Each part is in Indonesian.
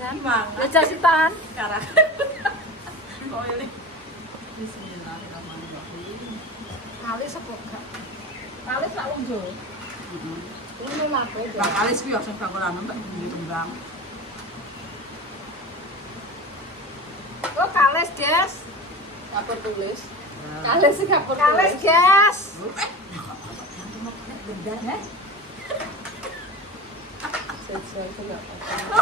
Sama. Jasitan. Sekarang. Oh ini. Bismillahirrahmanirrahim. Alis apa gak? Alis lak wong Jawa. Ini lapo. Bang alis kuwi sing bakulan mbak kembang. Oh, kales, Des. Apa tulis? Kales sih gak kales, Des. Gendang ya. Sensor itu enggak apa-apa.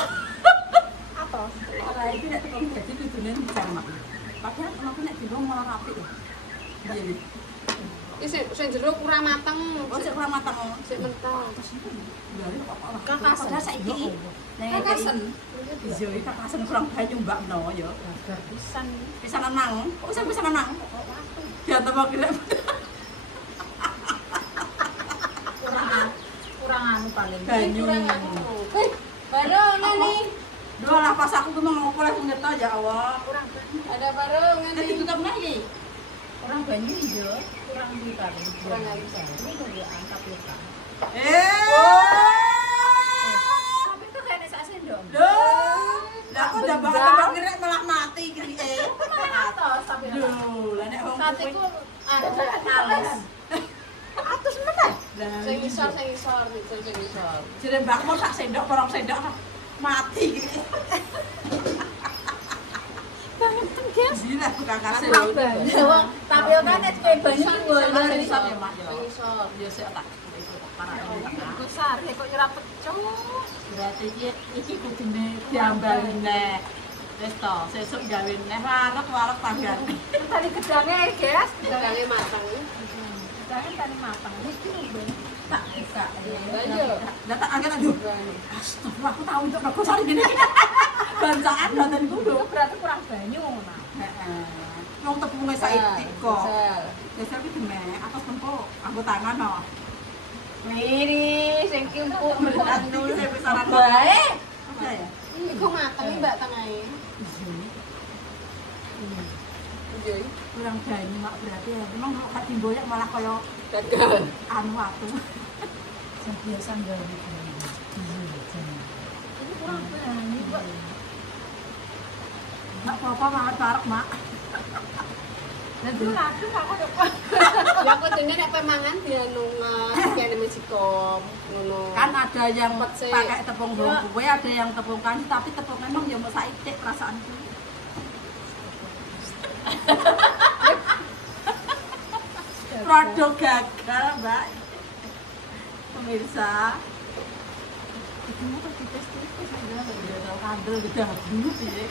Apa? Ora iki nek tekon dadi kudune jamak. Padahal kenapa nek diwong malah apik ya. Iya nih. Iki sing jero kurang mateng. Oh sik kurang matang. Sik mentah. Kakasen saiki. Kakasen. Iya iki kakasen kurang banyu Mbak No ya. Gak pisan. Pisan nang. Oh sing pisan nang. Diantem kok kira. Kurang anu paling. Banyu. Barongan nih. Dua lah pas aku tuh mau ngopol aku ngeto ya Allah. Kurang banyu. Ada barongan Jadi nih. tutup lagi. Kurang banyu iya. Kurang di paling. Kurang halus. Ini dari angkat luka. Tapi itu kayak sak sendok. Duh. Lah aku udah bakal ngerek malah mati gini Mana atas tapi Duh, lah nek wong Saat itu alis. atus meneh. Sing isor, sing isor. Jere mbakmu sak sendok, porong sendok mati gini. Banget Des. Gila bukan karena Banyu. Tapi kan nek kowe banyu Sing nggo. isor ya Mak ya. Sing isor. Ya sik tak. Parah tengah. Kok sare kok ora pecus. Berarti iki kudune diambal neh. Wis to, sesuk gawe neh warek panggan. Tadi gedangnya Des. Gedangnya mateng. Gedangnya tadi matang. Iki lho. Tak buka. Banyu. Lah tak angkat aduh. Astagfirullah aku tahu untuk rego sari gini. Bancaan danten kudu. Itu berarti kurang banyu ngono. Heeh. Wong tepungnya saiki kok. Sel. Dasar iki demek atas tempo anggo tangan no. Miri, sing ki empuk Berarti anu. iki saya pisaran. Bae. Apa ya? Iku mateng Mbak tengahe. Iya. Kurang banyu mak berarti ya. Memang kalau gak dimboyak malah kaya Gagal. anu aku. Sing biasa nggawe iki. Ini kurang banyu kok. Enggak apa-apa banget parek mak. Nanti lagi aku dapat. Ya aku dengar nek pemangan dia nungas, kene mejikom ngono. Kan ada yang Cepet sih. pakai tepung bongkue, ada yang tepung kanji, tapi tepung memang ya mau saiki perasaanku. Produk gagal, Mbak. Pemirsa. Itu mau tuh tipis-tipis aja, udah tahu kandel udah dulu piye.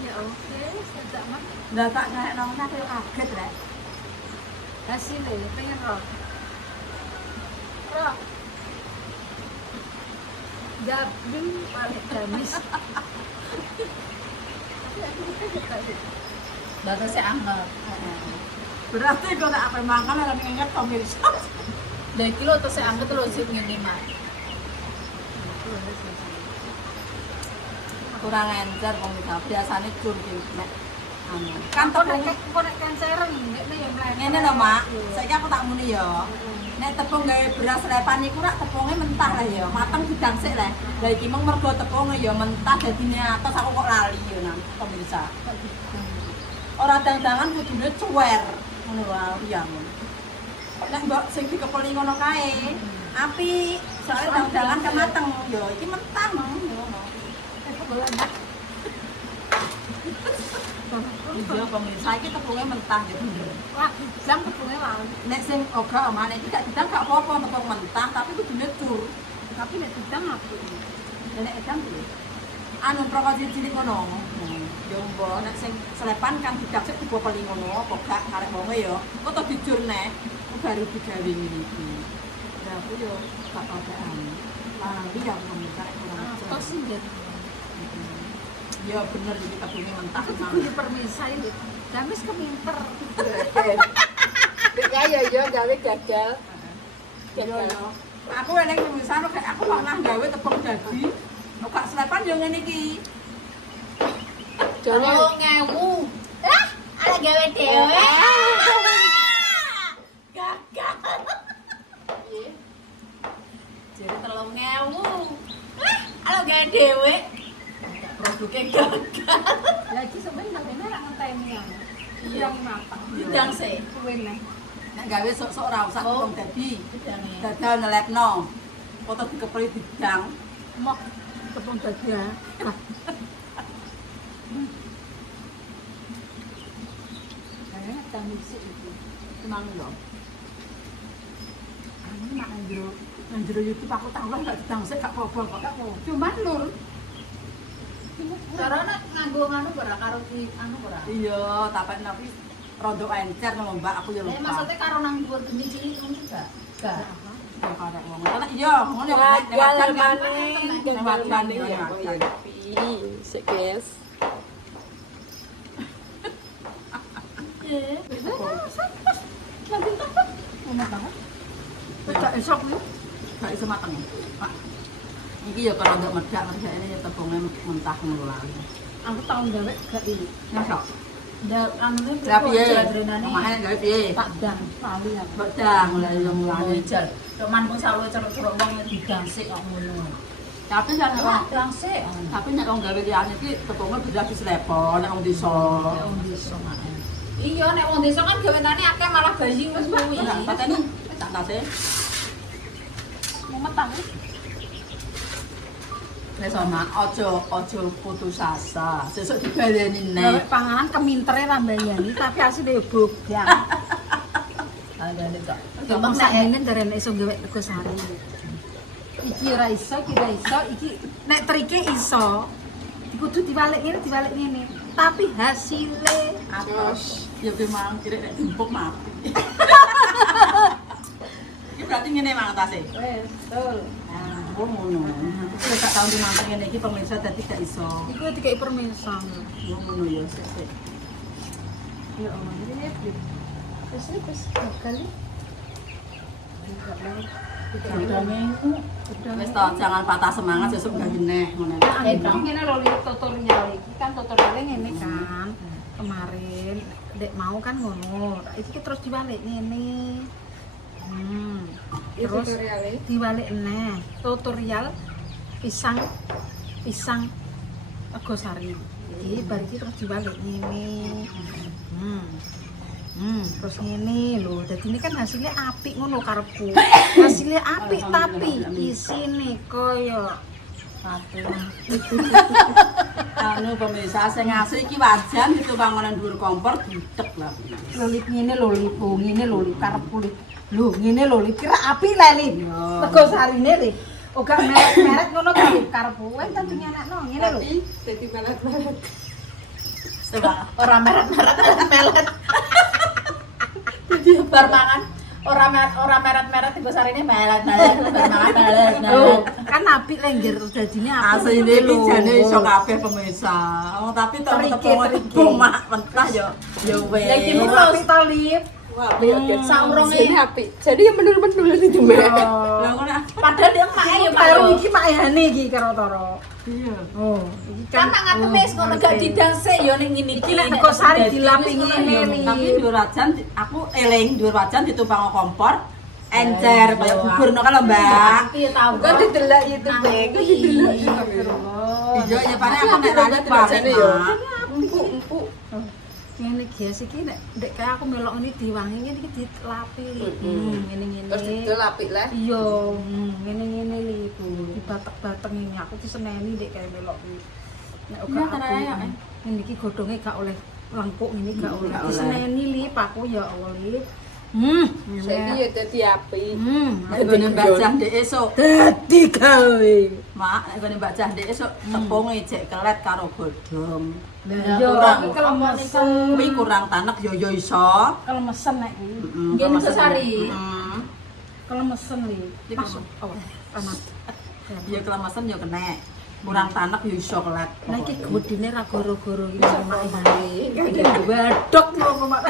Ya oke, sedak mah. Lah tak kayak nongnya kayak kaget rek. Hasilnya pengen roh. Roh. Dabing balik gamis. Batasnya anget. Berarti kalau apa makan orang ingat pemirsa. Dari kilo terus saya anget terus sih ngene Mak. Kurang encer pemirsa, biasanya cur gitu nek. Anu. Kan Kan tepung tepung kok nek kanseran nek yang lain. ngene lho, Mak. Saiki aku tak muni ya. Nek tepung gawe beras lepan iku rak tepungnya mentah lah ya, mateng gudang sik lah. Lah iki mung mergo tepungnya ya mentah dadine atos aku kok lali ya nang pemirsa. Ora dang-dangan kudune cuwer. Ngono wae ya. Nek mbok sing dikepeli ngono kae, apik. Soale dang-dangan kan mateng. Ya iki mentah ngono. Iya pemirsa iki tepungnya mentah ya bener. Wah, jam tepungnya lalu. Nek sing oga omane iki gak didang gak apa-apa tepung mentah tapi kudune cur. Tapi nek gedang apa? Nek edang piye? Anu prokosi cilik ngono. Ya mbok nek sing selepan kan didak sik dibopeli ngono apa gak karek wonge ya. Kok to dijur neh baru digawe ngene iki. Lah aku yo gak padaan. Lali ya pemirsa nek kurang. Tos sih. Ya bener iki tepungnya mentah. Aku tuh punya permisa ini. Gamis keminter. Ya gawe gagal. Iya yo. Aku eling pemirsa nek aku pernah gawe tepung dadi. Kok gak selepan yo ngene iki. Jane ngewu. Lah, ada gawe dhewe. Gagal. Iya. Jadi 3.000. Halo gawe dhewe. Produknya gagal. Lah iki sebenarnya nek ngenteni yang yang matang. Bidang sih. Kuwi nek Nek gawe sok-sok ora usah Oh. tepung dadi. bidange. Dadal nelepno. Foto dikepri bidang. Mok tepung dadi ya. Kayaknya tamu sih itu. Emang lho. Anu mak nang jero YouTube aku tahu gak didangsek gak apa-apa kok. Cuman lur. Carane nganggo nganu ora karo ki anu ora. Iya, tapi tapi rondo encer lho Mbak, aku ya lupa. Maksudnya karo nang dhuwur geni cilik ngono juga. Enggak. Ya karek wong. Iya, ngono ya Gagal kan. maning, Gagal gagal maning, maning ya. ya. Sik guys. Lagi tak. Enak banget. Gak esok yo. Gak iso mateng. Pak. Iki ya kalau ndak medak kerjane ya tepungnya mentah ngono lali. Aku tau gawe gak iki. Nyosok. Ndak anune Lah piye? jadrenane Omahe gawe piye? tak dang kali aku. Bedang lah yo mulane. Wajar. Cuman kok sawo ceruk-ceruk wong digangsik kok ngono. Tapi nek wong Gangsik. tapi nek wong gawe liyane iki tepungnya beda dislepo nek wong desa. Wong desa mae. Iya nek wong desa kan gawenane akeh malah bayi wis kuwi. Ora patene tak tase. Mumet ta. Wis oma aja putus asa. Sesuk dibaleni Gawe neh. panganan kemintere ra mbayani tapi asline yo bogang. Ada kok. Gampang sak ngene derene iso gawe Teguh Sari. Iki ora iso, iki nek trike iso. Kudu dibalik ngene. Tapi hasilnya Apa? Ya ki mang kirek nek dimpuk mati. Iki berarti ngene mang tase. wes, betul. Ah, oh ngono. Aku tak tau dimantek ngene iki pemirsa dadi gak iso. Iku dikai permesan. Oh ngono ya sik. Ya Allah, ini ya. Wes kali. Wis to, jangan patah semangat sesuk gak neh ngono. Itu ngene lho lihat tutorial iki kan tutorialnya ngene kan. Kemarin Dek mau kan ngono. Iki terus dibalik ngene. Itu Terus tutorialnya. dibalik neh. Tutorial pisang Teguh Sari. Iki bar iki terus dibalik ngene. Terus ngene lho. Dadi ini kan hasilnya apik ngono karepku. Hasilnya apik tapi isine koyo satu. Anu pemirsa sing ngasih iki wajan ditumpangonan dhuwur kompor didek lah. Lolip ngene lho lip, ngene lho lip karepku lip. Lho ngene lho lip kira apik lah lip. Teguh Sarine lip. Oh gak merek ngono kan lip karepku. Wes dadi nyenekno ngene lho. Jadi melet-melet. Coba. Ora meret-meret melet. Jadi bar mangan ora meret-meret Teguh Sarine melet bar mangan melet. Oh, kan apik lengger dadine apik. Asline iki jane iso kabeh pemirsa. Oh, tapi tepung mak mentah ya wes. Ya iki lho to lip. Wah, apik ya. Saurunge. Jadi apik. Jadi yang bener-bener itu mbak. Lah ngono. Padahal dia make ya karo iki makane iki karo toro. Iya. Oh, iki kan tak ngatemis ngono gak didangsik ya ning ngene iki nek Teguh Sari dilapi ngene li. Tapi dhuwur wajan aku eling dhuwur wajan ditumpang kompor encer kaya buburno kan lho, Mbak. Iya tahu Kan didelok YouTube e, kan didelok. Iya, ya paling aku nek lali balik. Empuk-empuk. Ngene gias iki nek ndek kaya aku melok ini diwangi ngene iki dilapi li. Ngene-ngene. Terus didol apik lah. Iya, ngene-ngene li iku. Dibatek-batek ini aku diseneni ndek kaya melok iki. Nek Iya, uga tenan ayo, ngene iki godhonge gak oleh lengkuk ngene gak oleh. Gak oleh. Diseneni li aku ya Allah li. Saiki ya dadi apik. Nek gone Mbak Jah ndek esuk. Dadi gawe. Mak, nek gone Mbak Jah ndek esuk tepunge jek kelet karo godhong. Yo, kurang. kelemesen. Kuwi kurang tanek yo iso. Kelemesen nek iki. Heeh. Nggih Teguh Sari. Heeh. Kelemesen li. Iki Masuk. Oh, panas. Ya kelemesen yo kena. Kurang tanek yo iso kelet. Nah iki godine ra goro-goro iki iki badok lho Mak.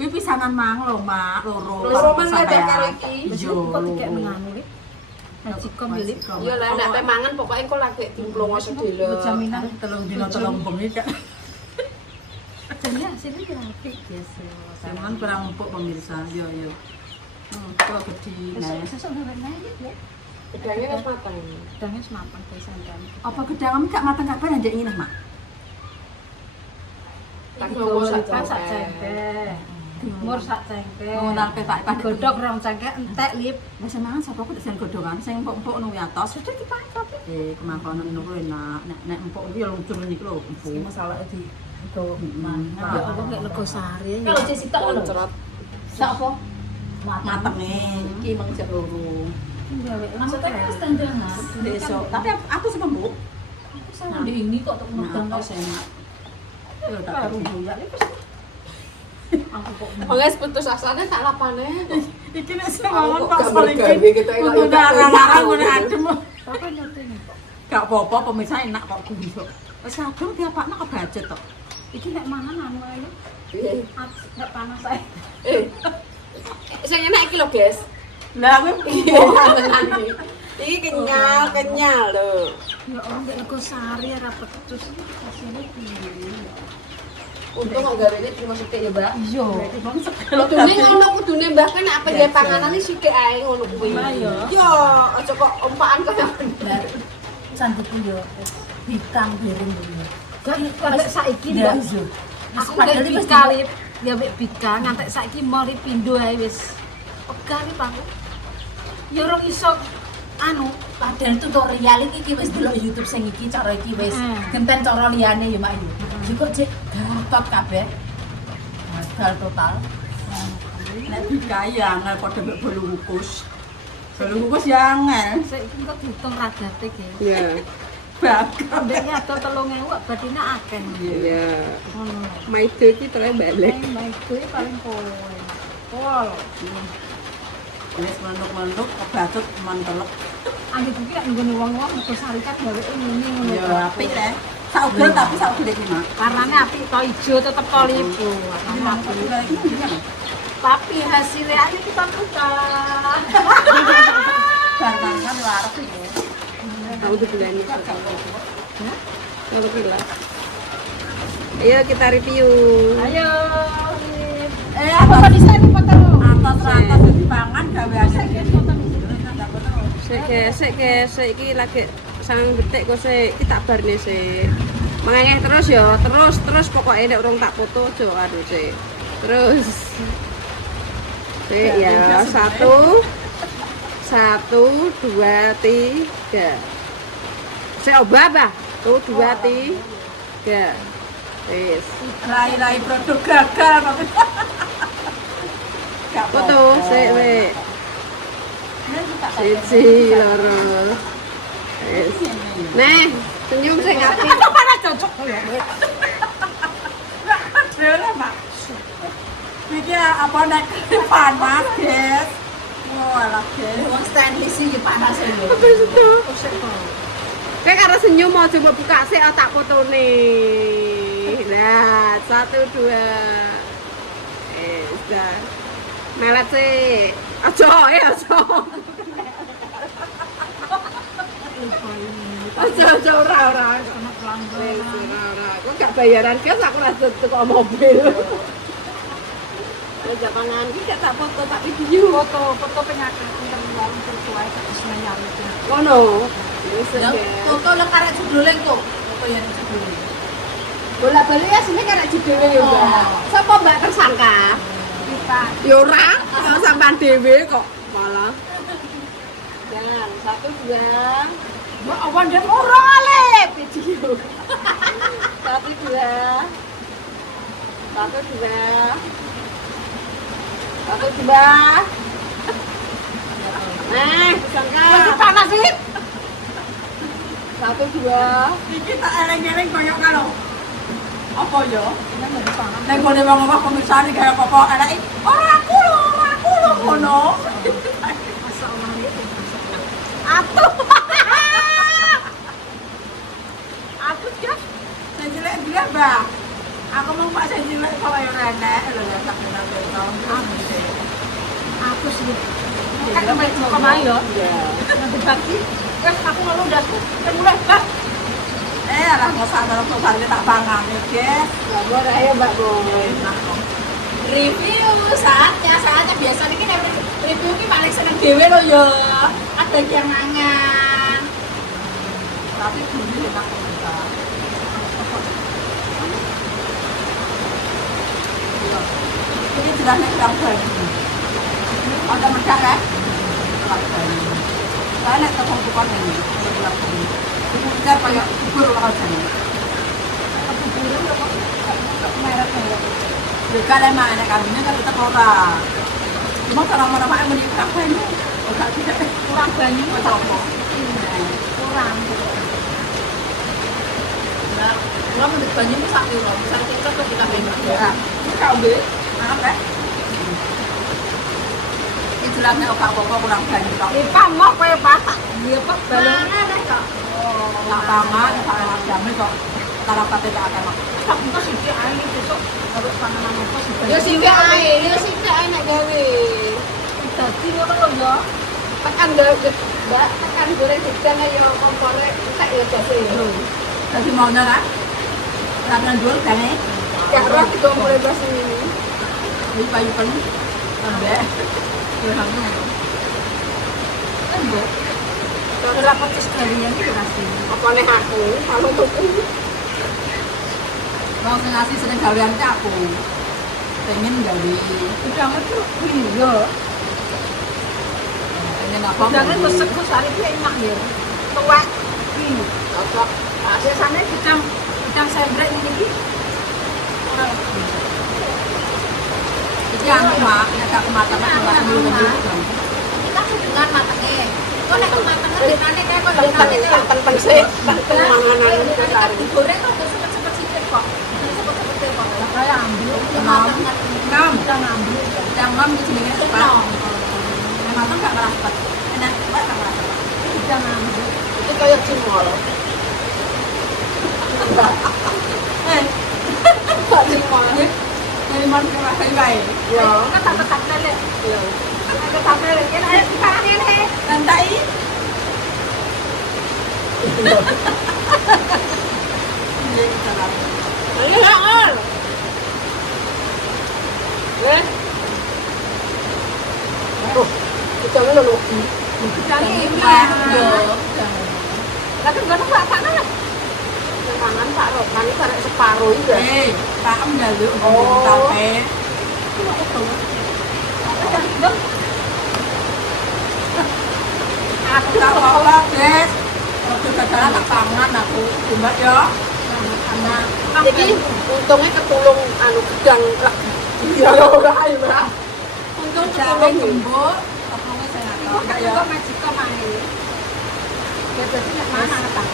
Kuwi pisanan mang lho, Mak, loro. Loro mang Sampean. ada karo iki. Wis Yo. kok dikek nengane iki. Hajikom iki. Iya lah nek pe mangan pokoke engko lagi dimplongo sedelo. Jaminan Telung dino telung bengi Kak. jane hasilnya kira apik biasa. Jangan kurang empuk pemirsa. Yo. Kok gede nah. Sesuk nurut nae iki ya. Gedangnya wis mateng. Gedangnya wis mateng guys sampean. Apa gedangmu gak mateng kabeh ndek ngene, Mak? Tak Digowo gowo sak sak cengkeh. Dimur sak cengkeh. Oh, nang petak padhe Godhog rong cengkeh entek lip. Wis mangan sapa kok sing godhongan sing empuk-empuk ngono ya tos. Sudah dipangan kabeh. Kemakanan ngono enak. Nek empuk iki luncur niki lho, empuk. Masalah di itu Ya Allah nek lego sari. kalau Jessica tak lho Cerot. Sak apa? Matenge iki mung jek loro. maksudnya kan standangan Besok. Tapi aku sing empuk. aku sama di ini kok untuk megang Nah, kok wis enak. Ya tak Baru perlu. ya wis. aku kok Oh guys, putus asane tak lapane. Iki nek Aku semawan kok Pak gambar Solik gawe iki. gitu, enak, Kudu enak, larang-larang enak. ngono adem. Apa nyotene kok? Gak apa-apa pemirsa enak kok besok. Wis kadung diapakno ke budget to. Iki nek mangan anu ae. Eh, Nek panas ae. sing enak iki lho, guys. Lah kowe Iki kenyal lho. Ya Allah nek lego sari ora petus hasilnya piye. untung kok gawe ini terima sithik ya Mbak Iya. Bang sekelo Kudune ngono kudune Mbah kan nek apa ya panganan iki sithik ae ngono kuwi. Iya. Yo, aja kok umpakan kaya Mbak sandiku yo bikang biring dulu Kan sampai saiki ndak ndak iso Aku padahal nggak wis dikali gawe bika ngantek saiki mari pindho ae wis. Pegali aku. Ya ora iso anu padahal tutorial iki wis delok YouTube sing iki cara iki wis genten cara liyane ya Mak yo iki kok cek gatot kabeh gagal total nek dikaya angel padha mek bolu kukus. Bolu kukus ya angel. saiki kok dihitung ragate ge. Iya. Bakal. Ndek nyato 3.000 badine akeh. Iya. Ngono. Maido iki terus balik. Baik kuwi paling kowe. Pol. Wis manuk-manuk kebatut mantelek. Angge iki nek nggone wong-wong mergo sarikat gawe ngene ngono. Ya apik le. Saugel tapi saugel iki mah. Warnane apik to ijo tetep to lipo. Ini mah kok lha iki ndi Tapi hasilnya ini kita buka. Barang kan warep iki. Tahu di bulan ini. Kalau gelas. Ayo kita review. Ayo. Apa tadi saya foto? Atas ratas dipangan gaweane Sek iki lagi sang detik kok sik iki tak barne sik. Mengengeh terus ya, terus pokoknya nek urung tak foto aja aduh sik. Terus. Sik ya, 1 2 3. Sik obah, Bah. 1 2 3. Wis. rai-rai produk gagal tapi. Gak Foto sik wek. Siji loro. Wis. Nah, senyum sing apik. Mana cocok ya? Dhewe Mak. Iki apa nek panas, Guys? Walah, Guys. wong stainless iki panas lho Kayak karo senyum mau coba buka sik tak fotone. Nah, 1 2. Dah. Melet sik. Aja aja. Aja ora. Wis ora. Kok gak bayaran kes aku langsung teko mobil. Wis pangan iki gak tak foto tak video. Foto penyakit tentang wong tertua terus nyari. Ngono. Wis Lah, foto lek karek judule kok foto yang judule bola-bali asline karek judule yo, Mbak. Sapa Mbak tersangka? Kita Ya ora, sampean dhewe kok malah. Jangan, 1 2. Mbak awan dia murah ale video. 1 2. 1 2. 1 2. Tersangka. Masih panas sih. 1 2. Iki tak eleng-eleng koyo karo. Apa yo? Nek ngene wong omah pemirsane kaya apa elek. Ora aku lho ngono. Masa omah itu. Atuh. Aku jas sing cilik dia, Mbak. Aku mau Pak sing cilik kok kaya renek lho ya tak kenal to. Aku sih. Kan kemarin mau kemana ya? Ya. Nanti bagi. Wes aku mau udah kan mulai bas. Lah ngosak karo sare tak pangan ya, Guys. Lah boleh ayo Mbak Boy. review saatnya biasa nih review ini paling seneng dewe loh ya kabeh yang mangan. Tapi dulu enak banget. Ini jelas nek kurang banyu. Ada medak kan? Kurang banyu. Saya nek tepung bukan ini, kurang banyu. Ini kita kayak bubur lah kan. Ya kalau mana nek kalinya kan tetap ora. Cuma kalau mana-mana yang meni kurang banyu. Enggak tidak Kurang banyu apa apa. kurang. Nah, kalau menurut banyu itu sak piro? Misalnya kita ketika bebas. Ya. Kau be, apa? Ini jelas nek apa-apa kurang banyu kok. Pamok kaya patak. Dia apa balon. Mana kok? Nak pangan, kalau jamnya kok kalau kata tak akan mak. Tak entah sih air besok harus panganan apa sih. Ya sithik ae, ya sithik ae nek gawe. Dadi ngono lho ya. Tekan gawe, Mbak, tekan goreng gedang ayo kompore tak ya jase. Jadi mau kan? Karena jual kan eh? Ya roh dikompore bas ini. Ini payu payu. Ambek. Kurangnya. Enggak. Kalau rapat sekalian itu kasih. Apa nih aku? Kalau tuku. Mau ngasih sering gawean ke aku. Pengen gawe. Jangan tuh iya. Pengen apa? Jangan besek-besek hari itu enak ya. Tua. Cocok. Biasanya kita sendiri ini. Iki anu mak, nek kematangan kematangan dulu. Kita hubungan matangnya. Kok nek matangnya ditane kayak kok ditane Pen sih, manganan kan digoreng kok cepet-cepet sithik kok. Cepet-cepet kok. Saya ambil. Matangnya Ngam, Kita ngambil. yang ngam di sini cepat. Yang matang gak keras cepat. Enak, gak keras cepat. Kita ngambil. itu kayak cimol. Eh, Kok cimol? dari mana ke rasa baik? Ya. Kita tak lele. Ya. Kita tak lele. Ini ayo kita ini. Lantai. Ini salah. Ini haal. Oh, kita lu. Kita ini. Yo. Tapi enggak tahu apa kan. Mangan Pak Rok, mani karek separuh itu. Eh, tak menjalu Oh. tape. Aku tak apa, guys. Waktu gagalan tak pangan aku. Jumbat ya. Anak. Jadi untungnya ketulung anu gedang lah. Iya ora ae, Mbak. Untung Jangan ketulung jembut. Tepungnya saya nggak tahu. Kak ya. Juga Meksiko main. Ya jadi nek mana tak.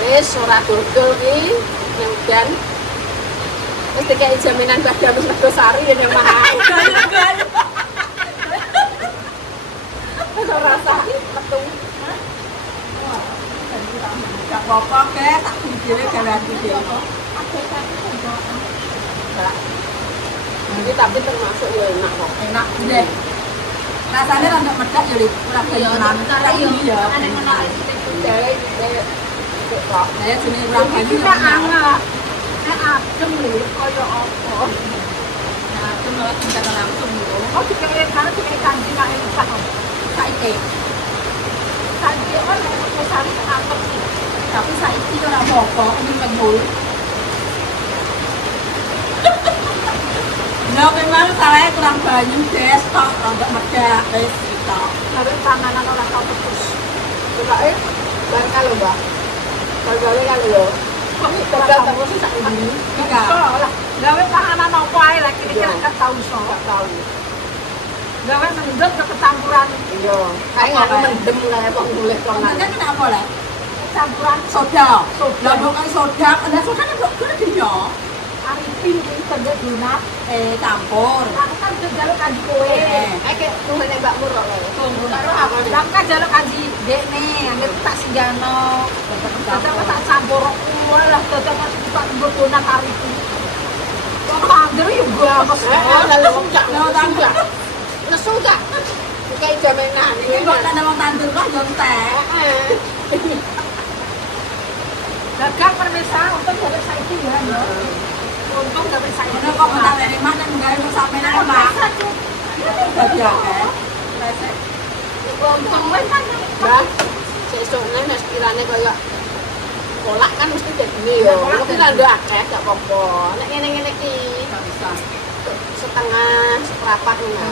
wis ora dodol ki yang dan wis dikai jaminan pada wis Megosari yang mahal. Ora rasa metu. Gak apa-apa, guys. Tak dhewe jalan dhewe. Jadi tapi termasuk ya enak kok. Enak deh. Rasanya rada medak ya, Lip. Ora Iya, tenan. karena Tapi iya, ya. aneh menarik sithik. Dari kok Saya jenenge urang banyu. Kita anget. Nek adem lho kaya apa. Nah, itu malah bisa langsung lho. Oh dikira karena dikira kanji nek isak. Saiki. Kanji oh nek Megosari apa sih? Tapi saiki ora apa-apa, ini penyul. Nah, memang salahnya kurang banyu, guys. Tok, rada medak, guys. Gitu. Harus panganan orang tau putus. coba dan kalau Mbak. Kalau kalau yo. Kok Tegal terus sak ini. Enggak. iso lah. Gawe panganan apa ae lah kira-kira gak tau iso. Enggak tahu. Gawe mendem ke campuran Iya. Kayak aku mendem kayak kok boleh kongan. Maksudnya kenapa lah? campuran Soda. Lah bukan soda, ada soda kan kok gede ya. arifin iki tende donat. Campur. Aku kan jaluk kanji kowe. Kayak tuhane Mbak Mur kok. Tunggu karo aku. Lah kan jaluk kanji dekne, anggere tak singgano. Tetep tak campur kuwi lah tetep tak nggo donat arifin. Kok anggere yo bagus. Lalu enggak. Lah tangga. Nesu enggak? Kayak jaminan Ini kok ada wong tandur kok yo entek. Gagal permisah untuk jaluk saiki ya yo. Untung gak bisa Ono kok menang dari mana nggawe sampe nang omah. Dadi akeh. untung wae kan. Mbak, sesukne nek sekirane kaya kolak kan mesti dadi yo. Mungkin rada akeh gak apa-apa. Nek ngene-ngene iki bisa setengah seprapat ngono.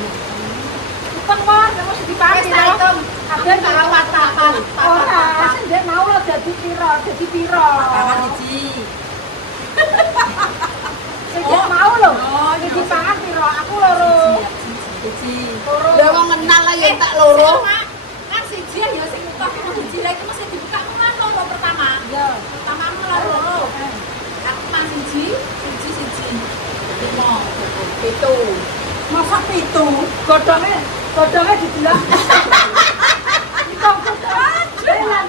Utang wae wis dipati lho. Kabeh karo watapan. Ora, sing ndek mau lho dadi pira, dadi pira. Pangan siji. Sing ndek mau lho. Iki pangan pira, aku loro. Siji. Lah wong kenal lah ya tak loro. Kan siji ya sing buka mau siji lagi mesti dibuka kan loro pertama. Iya. Pertama loro. Aku mang siji. Lima. Itu. Masak pitu. Godhonge didelok. Itu godhonge.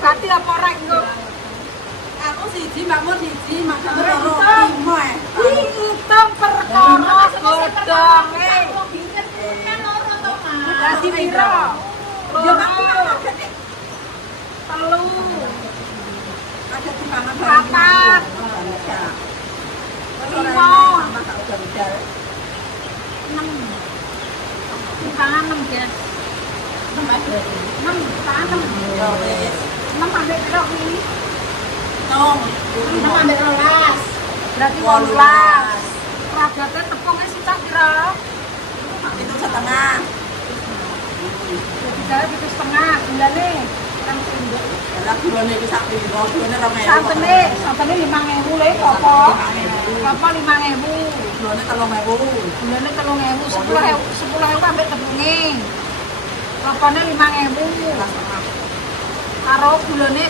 Berarti apa ora engko? Aku siji, makmur siji, makan loro. Hitung. Limo ya. Hitung perkara godhonge. Berarti pira? Ya makmur. Telu. Ada di pangan Papat. Lima. Masak ugal-ugal. 6. Pangan 6 guys. 6 pangan 6. Ya wis. 6 ambek pira kuwi? Tong. 6 ambek 12. Berarti 18. Ragate tepungnya sita pira? Itu setengah. Jadi gawe itu setengah, gulane kan sendok. Lah gulane iki sak piro? Gulane 2000. Santene 5.000 le apa? Apa 5.000? Gulane 3000. Gulane 3.000, 10.000 ambek tepungnya. Apane 5.000. Karo gulane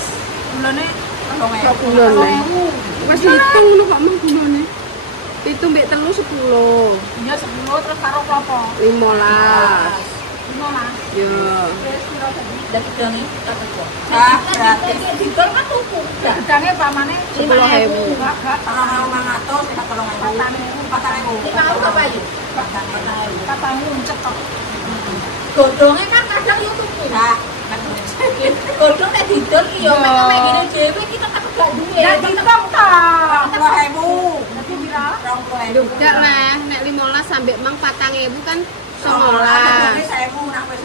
3000. 3.000. Wis hitung lho kok mung gulane. 7 mbek 3 10. Iya 10 terus karo apa? 15. 15. Ya. Wis pira tadi? Dan gedangnya tak teko. Gratis. Didol kan tuku. Gedangnya pamane 10.000. Enggak. 3.500 sing 3.000. 4.000. Lima aku apa yuk? 4.000. Katamu cetok. Godongnya kan kadang yo tuku. Nah, Godong nek didol ki yo mek mek ngene dhewe kita tak gak duwe. Ya dihitung ta. 20.000. Dadi pira? 20.000. Enggak lah, nek 15 sampai mang 4.000 kan 19. 1.000 nak wis.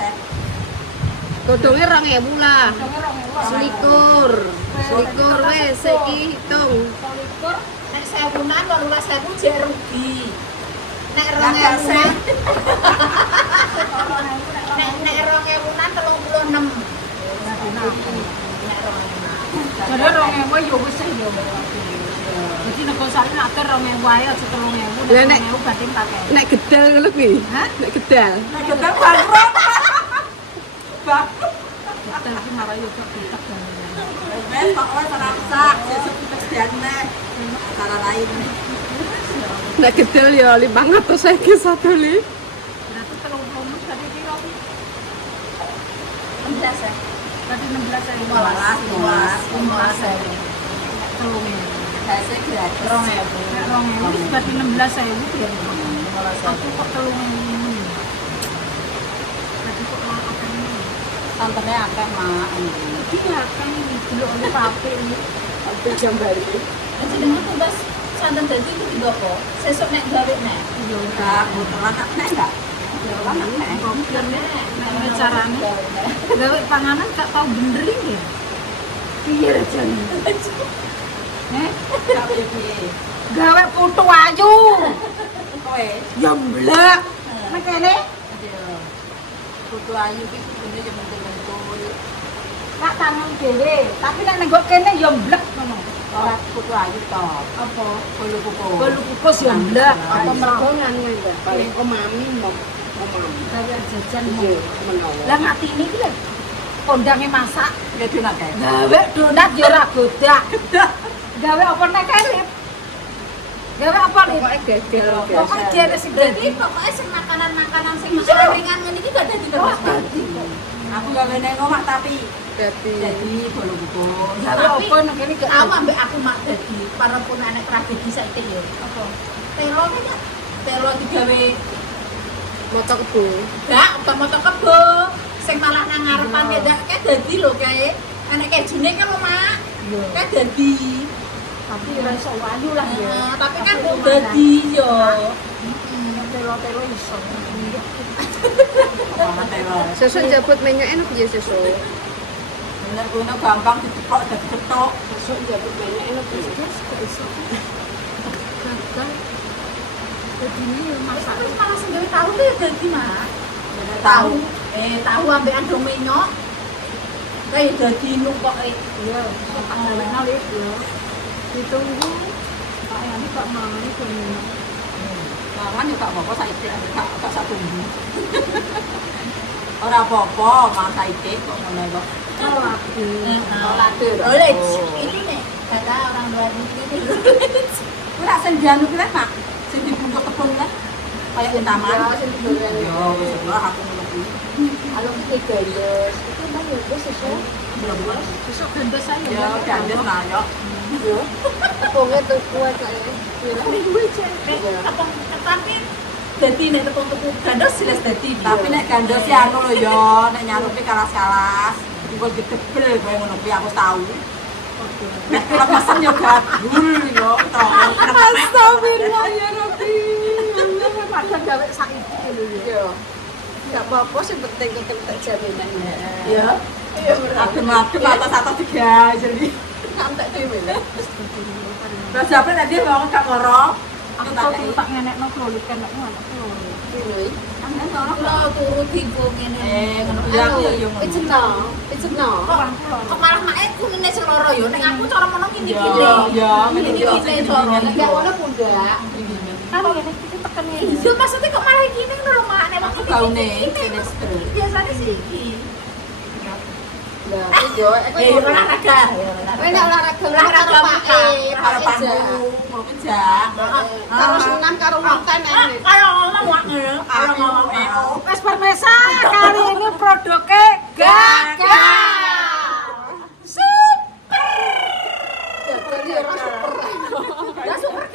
Godongnya 2.000 lah. Gedangnya 2.000. Selikur. Selikur wes iki hitung. 21. Nek 1000-an 18.000 jek rugi. Nek Lah 2000-an nek 2000-an 36. Jadi 2.000 yo wis yo. Jadi nego sari nak ter 2.000 ae aja 3.000. Lah, nek- 2.000 berarti 4.000. Nek gedal ngono kuwi. Hah? Nek gedal. Nek gedang bangkrut. Bangkrut. Betul iki marai yo kok ditek dan. Wes kok ora terasa, sesuk kita sediane. Cara lain. Nek gedal ya 500 saiki satu li. Berarti 30 berarti piro? 16 ya. Berarti 16.000. 15. 3.000. Saya gratis. 2.000 berarti 16.000 ya. Aku kok 3.000. Berarti kok makan ini. Santannya akeh, Mak. Iya kan ini dulu oleh pape ini. Sampai jam bali. Jenenge tugas santen dadi iki digopo. Sesuk nek gawe nek. Iya Enggak, butuh anak nek enggak? Butuh anak nek. Gimana caranya? Gawe panganan gak tau bener ya. Piye rejane? Enggak piye-piye. Gawe putu ayu. Kowe. Ya mblek. Nek kene Aduh. Kudu ayu ki kudune yo mentul-mentul. tak tangan dhewe, tapi nek nenggo kene ya mblek ngono. Ora kudu ayu to. Apa? Kulo kuku. Bolu kukus ya mblek. Apa mergo nganu ya? Paling komami mau mami. Gawe jajan Iya, mau. menawa. Lah ngatine iki lho. Kondange masak, Ya donat kae. gawe donat ya ora godak. Gawe apa nek kene? Gawe apa nih? Pokoknya gagal. Pokoknya dia ada sing Berarti dadi. pokoknya sing makanan-makanan sing masalah ringan ngene iki gak dadi terus. Aku gawe ning omah tapi Jadi jadi bolu kuku. Gawe apa nek kene gak Tahu ambek aku mak dadi para pun anak tragedi saiki yo. Apa? Telo ki gak telo digawe moto kebo. gak moto kebo sing malah nang ngarepan ndak kae dadi lho kae. Anak kejune kan lho mak. Kae dadi. tapi ora iso wayu lah ya. Tapi kan kok dadi yo. Telo-telo iso. Ora telo Sesuk jabut minyak enak ya sesuk. Bener kuwi gampang diceplok dadi cetok. Sesuk jabut minyak enak ya. Gagal. Jadi ini masak. Terus malah sing gawe tahu tuh dadi mah. Tahu. Tahu ambek andong menyok. Kayak dadi nuk kok Iya, tak gawe nalih ya. Ditunggu. Pak Yani Pak Mami kono. Mangan yo gak apa-apa saiki gak sak tunggu. Ora apa-apa, mangan saiki kok ngono kok. Oh, lagi. Lade. Oleh itu nih kata orang luar negeri ini. Kuwi rak sing dianu kuwi Mak. Sing dibungkuk tepung kan. Kayak di taman. Ya, sing digoreng. Yo wis ora aku ngono kuwi. Kalau kita gandes, itu mah ya wis sesuk. Besok gandes saya. Ya gandes lah yo. Yo. Tepungnya tuh kuat lah ya. Tapi dadi nek tepung-tepung gandos jelas dadi. Tapi nek gandos ya anu lho yo, nek nyarupi kalas-kalas. Iku gedebel kowe ngono kuwi aku tau. Nek lemesan yo gadul yo to. Astagfirullah ya Rabbi. Padahal gawe saiki lho ya. Yo. Enggak apa-apa sih penting tetep tak jaminan. Ya. Adem-adem atas-atas digajer iki. Sampai dhewe lah. Terus sampe nek dia ngomong gak loro. Aku tau dulu tak ngenekno klolit kan nek ngono. Dino. Kan loro. Kalau turut info ngene. Ngono kuwi aku yo ngono. Ijeno. Kok malah mak kunine sing loro yo nek aku cara mono Ya, kini-kini. ya, ngene iki Kini-kini loro. Enggak ngono pundak. Kan ngene iki tekan ngene. Iya maksudnya kok malah gini lho mak nek Aku gaune sinestro. biasanya sih iki. Lah, yo aku Ya olahraga. Kowe nek olahraga Olahraga Pak Harapanku mau pejak. Karo senam karo konten enek. Kalau ngomong wak ngono, kalau ngomong Wes permesa kali ini produknya gagal. Jadi ora super. Ya super